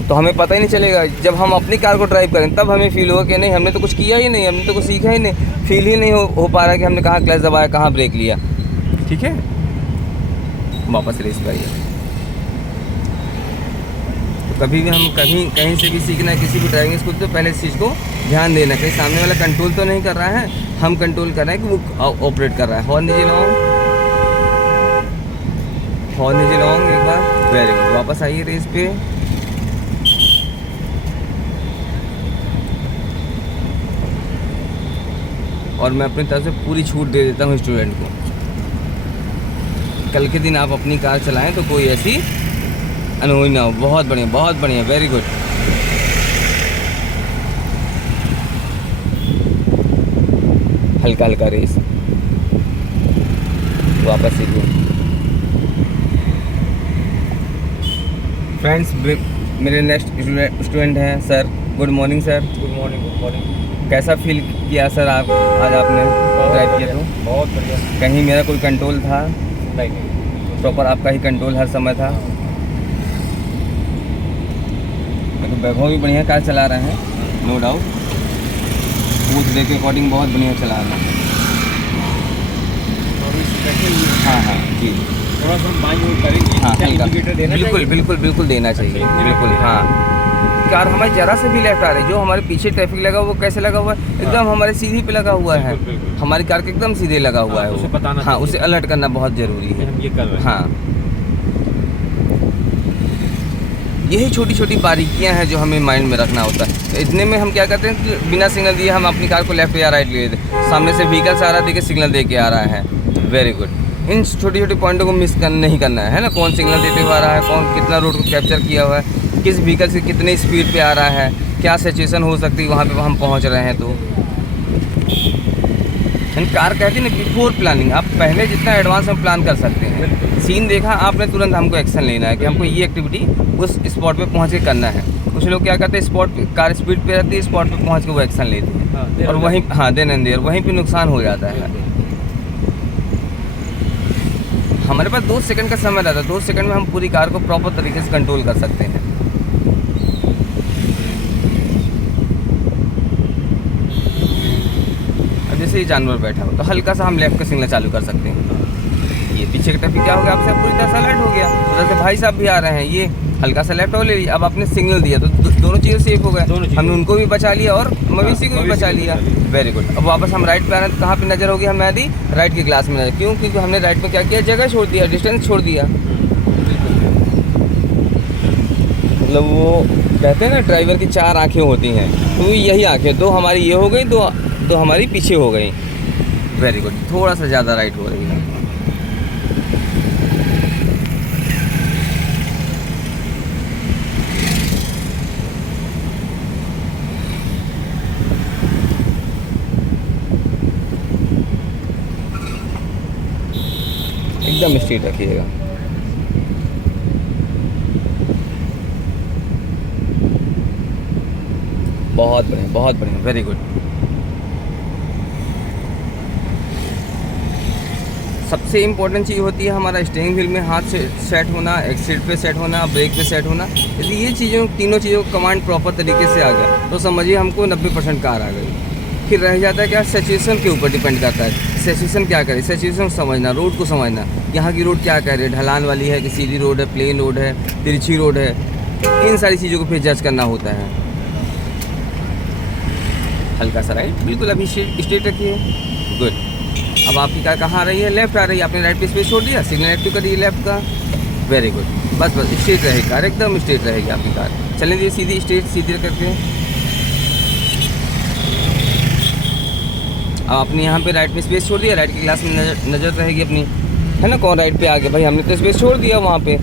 तो हमें पता ही नहीं चलेगा। जब हम अपनी कार को ड्राइव करें तब हमें फील होगा कि नहीं, हमने तो कुछ किया ही नहीं, हमने तो कुछ सीखा ही नहीं, फील ही नहीं हो पा रहा कि हमने कहाँ क्लच दबाया, कहाँ ब्रेक लिया, ठीक है। वापस रेस पर आइए। तो कभी भी हम कहीं से भी सीखना है किसी भी ड्राइविंग स्कूल, तो पहले इस चीज़ को ध्यान देना, कहीं सामने वाला कंट्रोल तो नहीं कर रहा है, हम कंट्रोल कर रहे हैं कि वो ऑपरेट कर रहा है। हॉर्न दीजिए लॉन्ग एक बार, वेरी गुड। वापस आइए रेस पे, और मैं अपनी तरफ से पूरी छूट दे देता हूँ स्टूडेंट को। कल के दिन आप अपनी कार चलाएं तो कोई ऐसी अनहोनी ना हो। बहुत बढ़िया, वेरी गुड। हल्का रेस, वापस सीखिए। फ्रेंड्स, मेरे नेक्स्ट स्टूडेंट हैं sir. Good morning sir. Good morning. कैसा फील किया सर आप आज आपने ड्राइव किया तो? बहुत बढ़िया। कहीं मेरा कोई कंट्रोल था? नहीं नहीं, प्रॉपर आपका ही कंट्रोल हर समय था। देखो वैभव भी बढ़िया कार चला रहे हैं, नो डाउट। बूथ डे के अकॉर्डिंग बहुत बढ़िया चला रहे हैं। और इस बैठे हुए हाँ हाँ जी, थोड़ा सा बाईं ओर करेंगे, हाँ क्या हल्का, इंडिकेटर देना बिल्कुल चाहिए? बिल्कुल बिल्कुल देना चाहिए, अच्छा, बिल्कुल। हाँ, कार हमारी जरा से भी लेफ्ट आ रही है, जो हमारे पीछे ट्रैफिक लगा हुआ वो कैसे लगा हुआ है, एकदम हमारे सीधी पे लगा हुआ है। बिल्कुल, बिल्कुल। हमारी कार के एकदम सीधे लगा हुआ है हाँ, वो। उसे बताना हाँ, चाहिए। उसे अलर्ट करना बहुत ज़रूरी कि है। हम ये कर रहे हैं। हाँ, यही छोटी छोटी बारीकियां हैं जो हमें माइंड में रखना होता है। तो इतने में हम क्या करते हैं कि बिना सिग्नल दिए हम अपनी कार को लेफ्ट या राइट ले लेते हैं। सामने से व्हीकल से आ रहा है, देखिए सिग्नल दे के आ रहा है, वेरी गुड। इन छोटी छोटी पॉइंटों को मिस नहीं करना है ना। कौन सिग्नल देते हुए आ रहा है, कौन कितना रोड को कैप्चर किया हुआ है, किस व्हीकल से कितनी स्पीड पे आ रहा है, क्या सिचुएशन हो सकती है वहाँ पे हम पहुँच रहे हैं। तो कार कहती है ना बिफोर प्लानिंग, आप पहले जितना एडवांस में प्लान कर सकते हैं। सीन देखा आपने, तुरंत हमको एक्शन लेना है कि हमको ये एक्टिविटी उस स्पॉट पे पहुंच के करना है। कुछ लोग क्या करते हैं, स्पॉट पे कार स्पीड पे रहती है, स्पॉट पे पहुंच के वो एक्शन लेते हैं, हाँ, और वहीं हाँ देन एंड देयर वहीं पे नुकसान हो जाता है। हमारे पास 2 सेकंड का समय रहता है, 2 सेकंड में हम पूरी कार को प्रॉपर तरीके से कंट्रोल कर सकते हैं। अब जैसे ये जानवर बैठा हो तो हल्का सा हम लेफ्ट का सिग्नल चालू कर सकते हैं। ये पीछे का ट्रैफिक क्या हो गया, आपसे पूरी तरह से अलर्ट हो गया। उधर से भाई साहब भी आ रहे हैं, ये हल्का सा लेफ्ट हो ले लिया। अब आपने सिग्नल दिया तो दोनों चीज़ें सेफ हो गए, हमने उनको भी बचा लिया और मवेशी को भी बचा लिया, वेरी गुड। अब वापस हम राइट पे आ रहे हैं तो कहाँ पे नज़र होगी हमें? आदि राइट के ग्लास में नजर। क्यों? क्योंकि हमने राइट में क्या किया, जगह छोड़ दिया, डिस्टेंस छोड़ दिया। मतलब वो कहते हैं ना ड्राइवर की 4 आँखें होती हैं, तो यही आँखें, 2 हमारी ये हो गई, 2 हमारी पीछे हो गई, वेरी गुड। थोड़ा सा ज़्यादा राइट हो रही है। एकदम स्ट्रेट रखिएगा। बहुत बढ़िया, बहुत बढ़िया, वेरी गुड। सबसे इम्पोर्टेंट चीज़ होती है हमारा स्टीयरिंग व्हील में हाथ से सेट होना, एक्सीट पे सेट होना, ब्रेक पे सेट होना। यदि ये तीनों चीज़ों का कमांड प्रॉपर तरीके से आ गया तो समझिए हमको 90% कार आ गई। फिर रह जाता है क्या, सिचुएशन के ऊपर डिपेंड करता है। सिचुएशन क्या करे, सिचुएशन समझना, रोड को समझना, यहाँ की रोड क्या कह रही है, ढलान वाली है कि सीधी रोड है, प्लेन रोड है, तिरछी रोड है, इन सारी चीज़ों को फिर जज करना होता है। हल्का सा राइट, बिल्कुल अभी स्ट्रेट रखिए, गुड। अब आपकी कार कहाँ आ रही है, लेफ्ट आ रही है, आपने राइट पे स्पेस छोड़ दिया, सिग्नल एक्टिव कर दिया लेफ्ट का, वेरी गुड। बस स्ट्रेट रहेगी कार, एकदम स्ट्रेट रहेगी आपकी कार। चलें जी सीधी, स्ट्रेट सीधी करके। अब आपने यहाँ पे राइट में स्पेस छोड़ दिया, राइट की क्लास में नज़र रहेगी अपनी, है ना, कौन राइट पे आ गया, भाई हमने तो स्पेस छोड़ दिया वहाँ पे,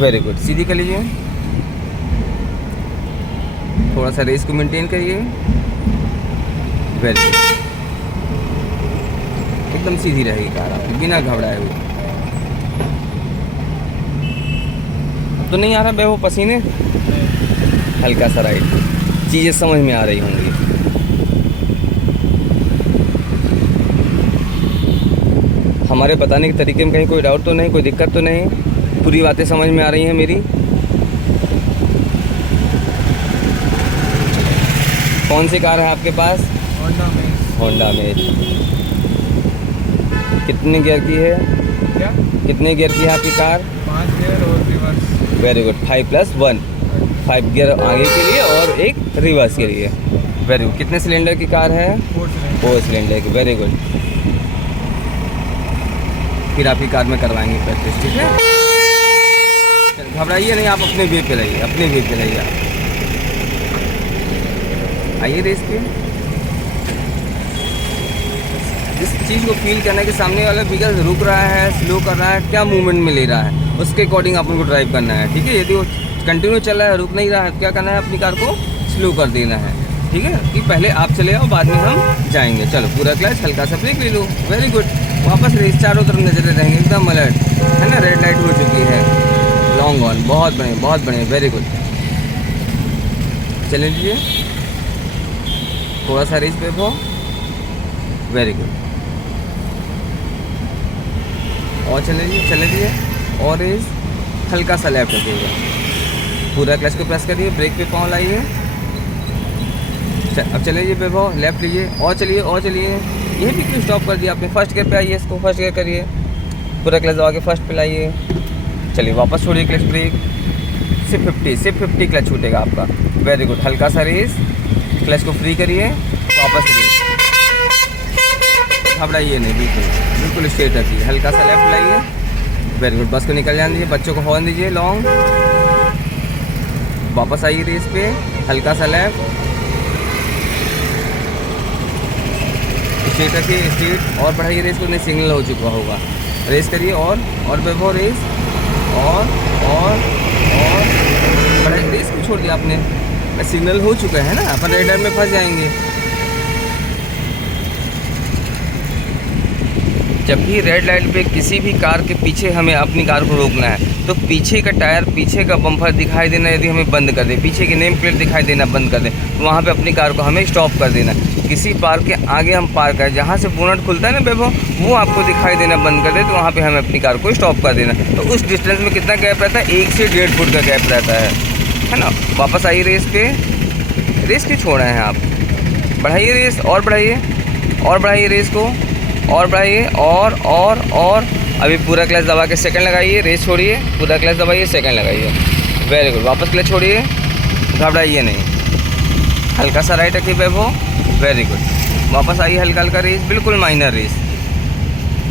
वेरी गुड। सीधी कर लीजिए, थोड़ा सा रेस को मेंटेन करिए, वेरी गुड। एकदम सीधी रहेगी कार आपकी, बिना घबराए हुए। तो नहीं आ रहा वो पसीने, हल्का सा राइट, चीज़ें समझ में आ रही होंगी। हमारे बताने के तरीके में कहीं कोई डाउट तो नहीं, कोई दिक्कत तो नहीं, पूरी बातें समझ में आ रही हैं मेरी। कौन सी कार है आपके पास? होंडा मेज। कितने गियर की है? क्या? कितने गियर की है आपकी कार? 5 गियर और रिवर्स, वेरी गुड। 5+1, 5 गियर आगे के लिए और एक रिवर्स के लिए, वेरी गुड। कितने सिलेंडर की कार है? 4 सिलेंडर की, वेरी गुड। फिर आपकी कार में करवाएंगे प्रैक्टिस, ठीक है? घबराइए नहीं, आप अपने वे पे रहिए, अपने वे पे रहिए आप। आइए रेस पे। जिस चीज़ को फील करना है कि सामने वाला व्हीकल रुक रहा है, स्लो कर रहा है, क्या मूवमेंट में ले रहा है, उसके अकॉर्डिंग अपन को ड्राइव करना है, ठीक है? यदि वो कंटिन्यू चल रहा है, रुक नहीं रहा है, क्या करना है, अपनी कार को स्लो कर देना है, ठीक है? कि पहले आप चले आओ, बाद में हम जाएंगे। चलो पूरा क्लच, हल्का सा ब्रेक ले लो, वेरी गुड। वापस रेस, चारों तरफ नजरें रहेंगे, एकदम अलर्ट, है ना? रेड लाइट हो चुकी है, लॉन्ग ऑन, बहुत बढ़िया, बहुत बढ़िया, वेरी गुड। चले लीजिए, थोड़ा सा रेस पे हो, वेरी गुड। और चले दीजिए और रेस हल्का सा लेफ्ट रखिएगा, पूरा क्लच को प्रेस करिए, ब्रेक पे पाँव लाइए। अब चलिए वैभव, लेफ्ट लीजिए और चलिए। ये भी क्यों स्टॉप कर दिया आपने? फर्स्ट गियर पे आइए, इसको फर्स्ट गियर करिए, पूरा क्लच दबा के फर्स्ट पे लाइए। चलिए वापस छोड़िए क्लच ब्रेक, सिर्फ 50 क्लच छूटेगा आपका। वेरी गुड, हल्का सा रेस, क्लच को फ्री करिए, वापस रेस, घबराइए नहीं, बिल्कुल स्ट्रेट रखिए, हल्का सा लेफ्ट लाइए। वेरी गुड, बस को निकल जाने दीजिए, बच्चों को हॉर्न दीजिए लॉन्ग, वापस आइए रेस पे, हल्का सा लेफ्ट, स्ट्रेट रखिए, स्ट्रेट और बढ़ाइए रेस को, नहीं सिग्नल हो चुका होगा, रेस करिए और वैभव रेस और बढ़ाइए, रेस को छोड़ दिया आपने, सिग्नल हो चुका है ना, अपन रेड लाइट में फंस जाएंगे। जब भी रेड लाइट पे किसी भी कार के पीछे हमें अपनी कार को रोकना है तो पीछे का टायर, पीछे का बम्पर दिखाई देना यदि हमें बंद कर दे, पीछे की नेम प्लेट दिखाई देना बंद कर दे, तो वहाँ पे अपनी कार को हमें स्टॉप कर देना। किसी पार्क के आगे हम पार्क है, जहाँ से बोनट खुलता है ना वैभव, वो आपको दिखाई देना बंद कर दे, तो वहाँ पे हमें अपनी कार को स्टॉप कर देना। तो उस डिस्टेंस में कितना गैप रहता है? 1 से 1.5 फुट का गैप रहता है ना। वापस आइए रेस पे, रेस क्यों छोड़ा है आप? बढ़ाइए रेस और बढ़ाइए रेस को और बढ़ाइए और अभी पूरा क्लच दबा के सेकंड लगाइए, रेस छोड़िए, पूरा क्लच दबाइए, सेकंड लगाइए। वेरी गुड, वापस क्लच छोड़िए, घबराइए नहीं, हल्का सा राइट रखिए वैभव। वेरी गुड, वापस आइए, हल्का रेस, बिल्कुल माइनर रेस,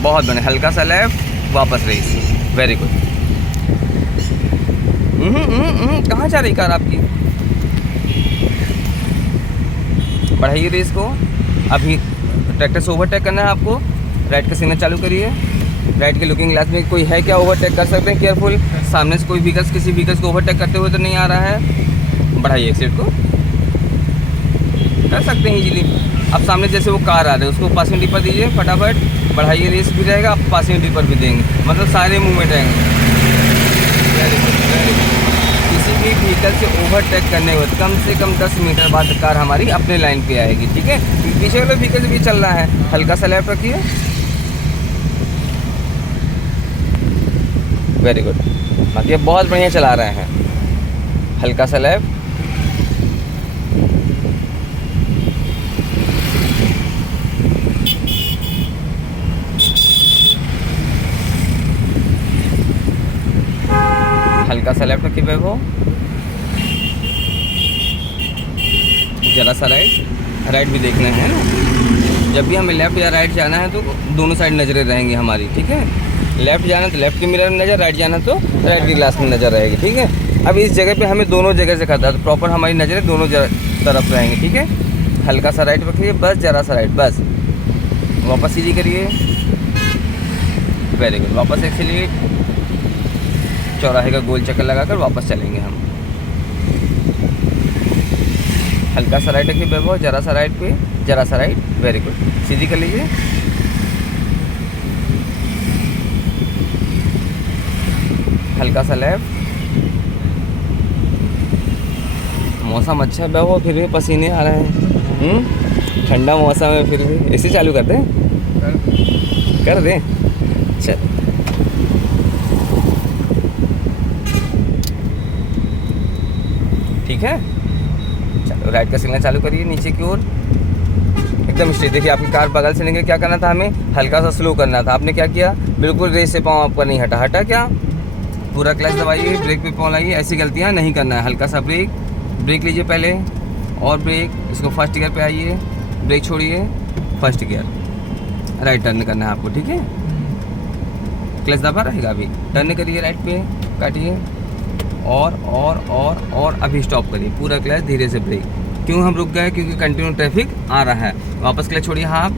बहुत बढ़िया, हल्का सा लेफ्ट, वापस रेस। Very good. कहाँ जा रही कार आपकी? बढ़ाइए रेस को, अभी ट्रैक्टर से ओवरटेक करना है आपको, राइट का सिग्नल चालू करिए, राइट के लुकिंग ग्लास में कोई है क्या? ओवरटेक कर सकते हैं, केयरफुल, सामने से कोई व्हीकल्स किसी व्हीकल्स को ओवरटेक करते हुए तो नहीं आ रहा है। बढ़ाइए एक्सीट को, कर सकते हैं इजीली। अब सामने जैसे वो कार आ रही है उसको पासिंग डीपर दीजिए फटाफट, बढ़ाइए रेस भी रहेगा, आप पासिंग डीपर भी देंगे, मतलब सारे मूवमेंट रहेंगे। Very good, very good. किसी भी व्हीकल से ओवरटेक करने के बाद कम से कम 10 मीटर बाद कार हमारी अपने लाइन पे आएगी, ठीक है। पीछे वाले व्हीकल भी चल रहा है, हल्का सा लेफ्ट रखिए। वेरी गुड, बाकी अब बहुत बढ़िया चला रहे हैं, हल्का सा लेफ्ट, हल्का सा लेफ्ट रखिए वैभव, जरा सा राइट भी देखना है ना। जब भी हमें लेफ़्ट या राइट जाना है तो दोनों साइड नज़रें रहेंगी हमारी, ठीक है। लेफ़्ट जाना तो लेफ़्ट के मिरर में नज़र, राइट जाना तो राइट की ग्लास में नज़र रहेगी, ठीक है। अब इस जगह पे हमें दोनों जगह से खाता है तो प्रॉपर हमारी नज़रें दोनों तरफ रहेंगी, ठीक है। हल्का सा राइट रखिए, बस जरा सा राइट, बस वापस सीधी करिए। वेरी गुड, वापस एक्सीलरेट, चौराहे का गोल चक्कर लगाकर वापस चलेंगे हम। हल्का सा राइट रखिए वैभव, जरा सा राइट पे, जरा सा राइट। वेरी गुड, सीधी कर लीजिए, हल्का सा लेफ्ट। मौसम अच्छा है वैभव, फिर भी पसीने आ रहे हैं। ठंडा मौसम है फिर भी एसी चालू कर दें? कर दें, चल। ठीक है, चलो राइट का सिग्नल चालू करिए नीचे की ओर, एकदम स्ट्रेट। देखिए आपकी कार बगल से लेंगे, क्या करना था हमें? हल्का सा स्लो करना था, आपने क्या किया? बिल्कुल रेस से पाँव आपका नहीं हटा क्या? पूरा क्लच दबाइए, ब्रेक पे पाँव लाइए, ऐसी गलतियाँ नहीं करना है। हल्का सा ब्रेक लीजिए पहले और ब्रेक, इसको फर्स्ट गियर पे आइए, ब्रेक छोड़िए, फर्स्ट गियर, राइट टर्न करना है आपको, ठीक है। क्लच दबा रहेगा, अभी टर्न करिए, राइट पे काटिए और अभी स्टॉप करिए, पूरा क्लच, धीरे से ब्रेक। क्यों हम रुक गए? क्योंकि कंटिन्यू ट्रैफिक आ रहा है। वापस क्लच छोड़िए, हाफ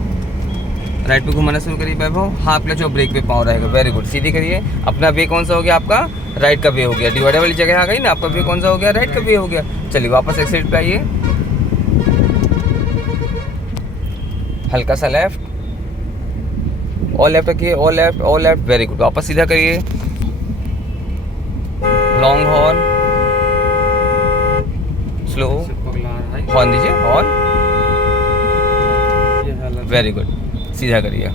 राइट पे घुमाना शुरू करिए वैभव, हाफ क्लच और ब्रेक पे पाँव रहेगा। वेरी गुड, सीधी करिए। अपना वे कौन सा हो गया? आपका राइट का वे हो गया, डिवाइडर वाली जगह आ गई ना, आपका वे कौन सा हो गया? राइट का वे हो गया। चलिए वापस एक्सीट पे आइए, हल्का सा लेफ्ट, और लेफ्ट रखिए, और लेफ्ट। वेरी गुड, वापस सीधा करिए, लॉन्ग हॉर्न, स्लो हॉर्न दीजिए, हॉर्न। वेरी गुड, सीधा करिए,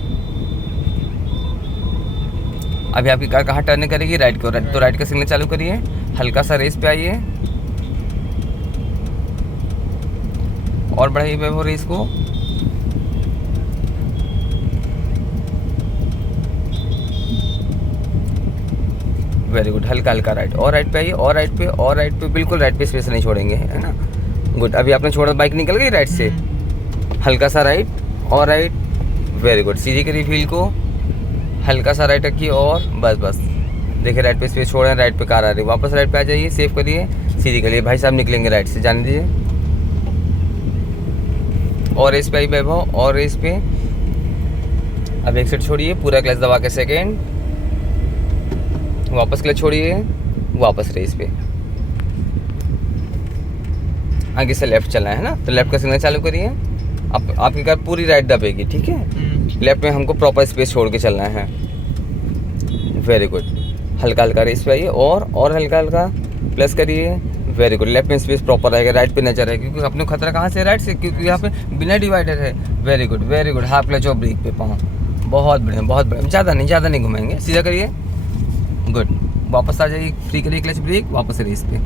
अभी आपकी कार कहाँ टर्न करेगी? राइट को। तो राइट का सिग्नल चालू करिए, हल्का सा रेस पे आइए और बढ़ाइए वैभव रेस को। वेरी गुड, हल्का हल्का राइट, और राइट पे आइए, और राइट पे, और राइट पे, बिल्कुल राइट पे, स्पेस नहीं छोड़ेंगे, है ना। गुड, अभी आपने छोड़ा, बाइक निकल गई राइट से, हल्का सा राइट और राइट, वेरी गुड। सीधी करिए व्हील को, हल्का सा राइट रखिए और बस बस। देखिए राइट पे स्पेस छोड़ रहे हैं, राइट पे कार आ रही है, वापस राइट पे आ जाइए, सेव करिए, सीधी करिए। भाई साहब निकलेंगे राइट से, जाने दीजिए। और रेस पे आई वैभव, और रेस पे। अब एक साइड छोड़िए, पूरा क्लच दबा के सेकेंड, वापस क्लच छोड़िए, वापस रेस पे। आगे से लेफ्ट चलना है ना, तो लेफ्ट का सिग्नल चालू करिए। अब आपकी कार पूरी राइट दबेगी, ठीक है। लेफ्ट में हमको प्रॉपर स्पेस छोड़ के चलना है। वेरी गुड, हल्का हल्का रेस पे आइए और हल्का हल्का प्लस करिए। वेरी गुड, लेफ्ट में स्पेस प्रॉपर रहेगा, राइट पे नजर है, क्योंकि अपने खतरा कहाँ से? राइट से, क्योंकि यहाँ पे बिना डिवाइडर है। Very good very good, half clutch और ब्रेक पे पाँव, बहुत बढ़िया बहुत बढ़िया। ज़्यादा नहीं घुमाएंगे, सीधा करिए। गुड, वापस आ जाइए, फ्री करिए क्लच ब्रेक, वापस रेस पे।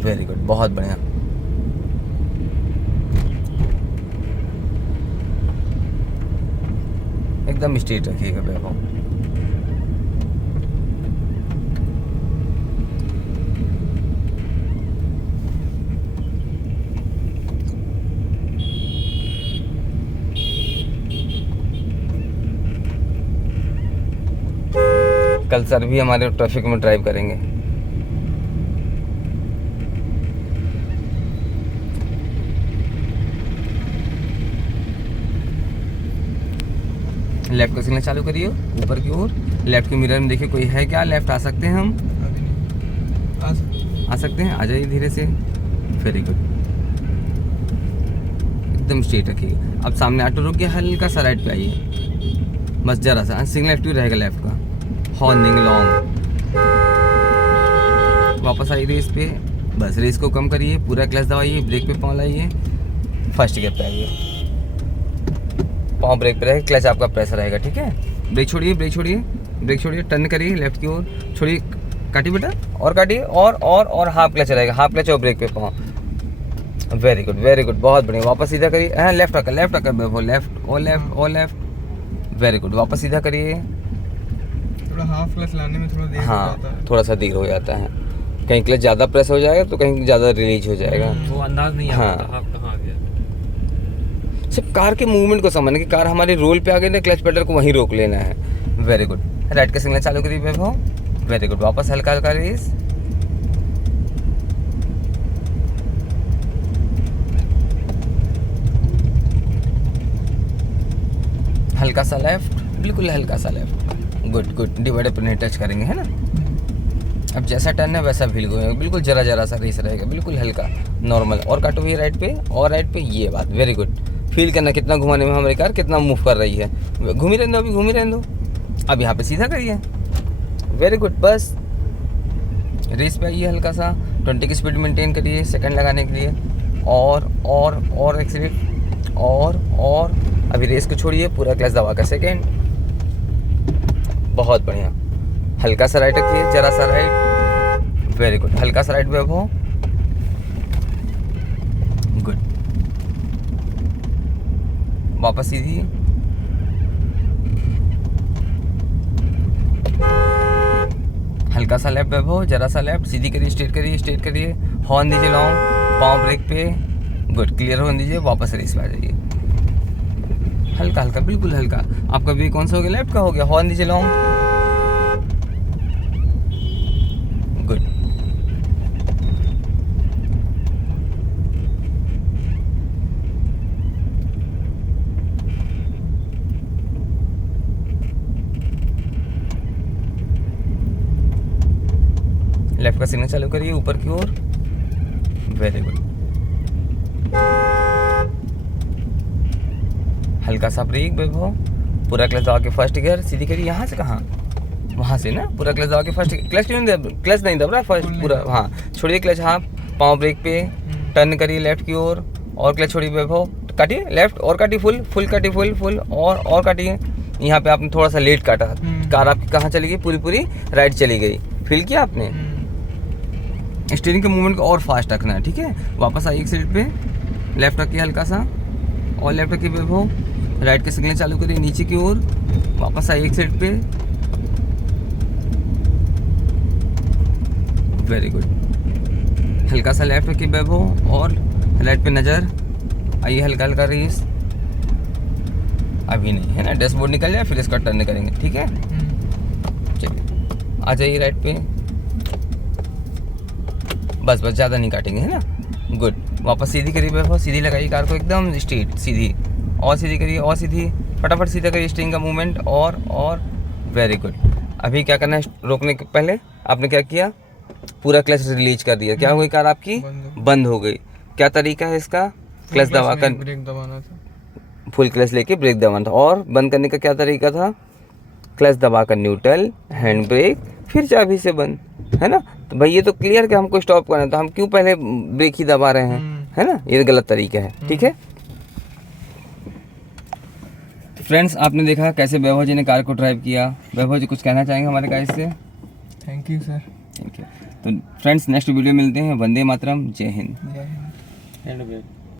वेरी गुड, बहुत बढ़िया। एकदम स्ट्रेट रखिएगा वैभव। कल सर भी हमारे ट्रैफिक में ड्राइव करेंगे। लेफ्ट का सिग्नल चालू करिए, ऊपर की ओर। लेफ्ट के मिरर में देखिए कोई है क्या? लेफ्ट आ सकते हैं हम, आ सकते हैं, आ जाइए धीरे से। वेरी गुड, एकदम स्ट्रेट रखिए। अब सामने ऑटो रुक गया, हल्का सा राइट पे आइए, बस जरा सा। सिग्नल एक्टिव रहेगा लेफ्ट का, हॉर्न देंगे लॉन्ग। वापस आइए रेस पे, बस रेस को कम करिए, पूरा क्लच दबाइए, ब्रेक पे पाँव लाइए, फर्स्ट गियर पे आइए, पाँव ब्रेक पे रहेगा, क्लच आपका प्रेशर रहेगा, ठीक है। ब्रेक छोड़िए, ब्रेक छोड़िए, ब्रेक छोड़िए, टर्न करिए लेफ्ट की ओर, छोड़िए, काटिए बेटा, और काटिए, और हाफ क्लच रहेगा, हाफ क्लच और ब्रेक पे पाँव। वेरी गुड, बहुत बढ़िया। वापस सीधा करिए, हाँ लेफ्ट आकर वो लेफ्ट और लेफ्ट। वेरी गुड, वापस सीधा करिए। थोड़ा हाफ क्लच लाने में थोड़ा देर हो जाता है, थोड़ा सा देर हो जाता है, कहीं क्लच ज़्यादा प्रेस हो जाएगा तो कहीं ज़्यादा रिलीज हो जाएगा। वो अंदाज नहीं आता हाफ कहाँ आ गया। सिर्फ कार के मूवमेंट को समझना कि कार हमारे रोल पे आ गई ना, क्लच पेडल को वहीं रोक लेना है। वेरी गुड, राइट का सिग्नल चालू करिए वैभव। वेरी गुड, वापस हल्का हल्का रेस। हल्का सा लेफ्ट, बिल्कुल हल्का सा लेफ्ट। गुड, डिवाइडर पर नहीं टच करेंगे, है ना। अब जैसा टर्न है वैसा व्हील घूमेगा, बिल्कुल जरा सा रेस रहेगा, बिल्कुल हल्का नॉर्मल। और काटो भी राइट पे, और राइट पे, ये बात। वेरी गुड, फील करना कितना घुमाने में हमारी कार कितना मूव कर रही है। घूमी रहने दो, अभी घूमी रहने दो। अब यहाँ पे सीधा करिए। वेरी गुड, बस रेस पे आइए, हल्का सा 20 की स्पीड मेंटेन करिए सेकंड लगाने के लिए। और एक्सीलेट, और अभी रेस को छोड़िए, पूरा क्लच दबा कर सेकेंड। बहुत बढ़िया, हल्का सा राइट रखिए, जरा सा राइट। वेरी गुड, हल्का सा राइट वैभव। गुड, वापस सीधी। हल्का सा लेफ्ट वैभव, जरा सा लेफ्ट, सीधी करिए, स्ट्रेट करिए, हॉर्न दीजिए लॉन्ग, पाँव ब्रेक पे। गुड, क्लियर होने दीजिए, वापस रेस पे आ जाइए। हल्का हल्का, बिल्कुल हल्का। आपका भी कौन सा हो गया? लेफ्ट का हो गया, हॉर्न दीजिए लॉन्ग। गुड, लेफ्ट का सिग्नल चालू करिए ऊपर की ओर। वेरी गुड, हल्का सा ब्रेक वैभव, पूरा क्लच दबा के फर्स्ट गियर, सीधी करिए। यहाँ से कहाँ? वहाँ से ना, पूरा क्लच दबा के फर्स्ट। क्लच क्यों नहीं दब, क्लच नहीं दब रहा फर्स्ट पूरा। हाँ, छोड़िए क्लच, हाँ, पाँव ब्रेक पे, टर्न करिए लेफ्ट की ओर, और क्लच छोड़िए वैभव, काटिए लेफ्ट और काटिए फुल काटिए फुल और काटिए। यहाँ पे आपने थोड़ा सा लेट काटा, कार आपकी कहाँ चली गई, पूरी राइट चली गई। फील किया आपने? स्टीयरिंग के मूवमेंट को और फास्ट रखना है, ठीक है। वापस आइए एक्सीलेटर पे, लेफ्ट रखिए हल्का सा और लेफ्ट रखिए वैभव, राइट के सिग्नल चालू करिए नीचे की ओर। वापस आइए एक्सीलेटर पे, वेरी गुड। हल्का सा लेफ्ट रखिए वैभव और राइट पे नज़र आइए, हल्का रेस। अभी नहीं है ना, डैशबोर्ड निकल जाए फिर इसका टर्न करेंगे, ठीक है। चलिए आ जाइए राइट पे, बस ज़्यादा नहीं काटेंगे, है ना। गुड। वापस सीधी करिए वैभव, सीधी लगाइए कार को एकदम स्ट्रेट, सीधी और सीधी करिए और सीधी, फटाफट सीधा करिए स्टीयरिंग का मूवमेंट और वेरी गुड। अभी क्या करना है, रोकने के पहले आपने क्या किया, पूरा क्लच रिलीज कर दिया। क्या हो गई कार आपकी, बंद हो गई। क्या तरीका है इसका, क्लच दबाकर ब्रेक दबाना था, फुल क्लच लेके ब्रेक दबाना था। और बंद करने का क्या तरीका था, क्लच दबाकर न्यूट्रल, हैंड ब्रेक, फिर चाबी से बंद, है ना। तो भाई ये तो क्लियर कि हमको स्टॉप करना है, तो हम क्यों पहले ब्रेक ही दबा रहे हैं, है ना। ये गलत तरीका है, ठीक है। फ्रेंड्स आपने देखा कैसे वैभव जी ने कार को ड्राइव किया। वैभव जी कुछ कहना चाहेंगे हमारे गाइड से? Thank you sir. Thank you. तो फ्रेंड्स नेक्स्ट वीडियो मिलते हैं। वंदे मातरम, जय हिंद। जय हिंद। Hand brake